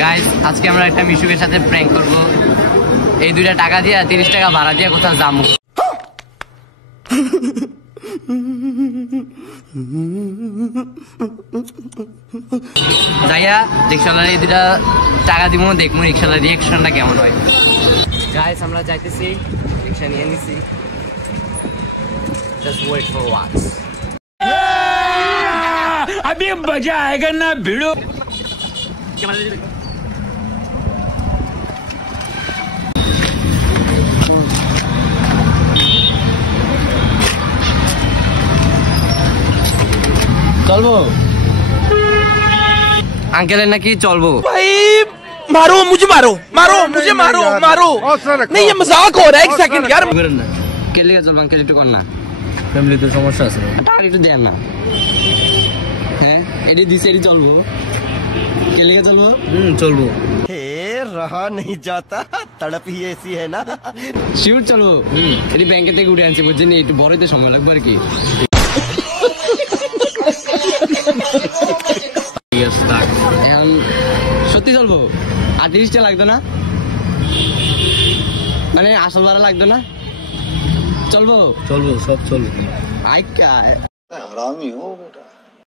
Guys আজকে আমরা একটা মিশুকের সাথে প্র্যাঙ্ক করব। এই 2টা টাকা দিয়ে 30 টাকা ভাড়া দিয়ে কোথাও যাবো। যাইয়া রিক্সাওয়ালার এই 2টা টাকা দিব, দেখবো রিক্সাওয়ালার রিয়াকশনটা কেমন হয়। গাইস আমরা যাইতেছি, রিক্সা নিয়ে নিছি। Just wait for what. अभी मजा आएगा ना भिड़ो। চলবো আঙ্কেলের নাকি চলবো। भाई मारो मुझे, मारो मारो मुझे, मारो मारो। नहीं ये मजाक हो रहा है, एक सेकंड यार। কে লিগে চলবো আঙ্কেল, একটু কর না। ফ্যামিলিতে সমস্যা আছে, একটু দেন না। হ্যাঁ এটি দিছে, এটি চলবো। কে লিগে চলবো? চলবো। रहा नहीं जाता, तड़प ही ऐसी है ना। শিওর চলবো। এটি ব্যাংকে থেকে উঠে আনছি, বুঝছেন, একটু বড়ইতে সময় লাগবে আর কি। এখন সত্যি চলবো? আর 30টা লাগতো না, মানে আসল ভাড়া লাগতো না? চলবো চলবো, সব চলবো। আই हरामी हो बेटा।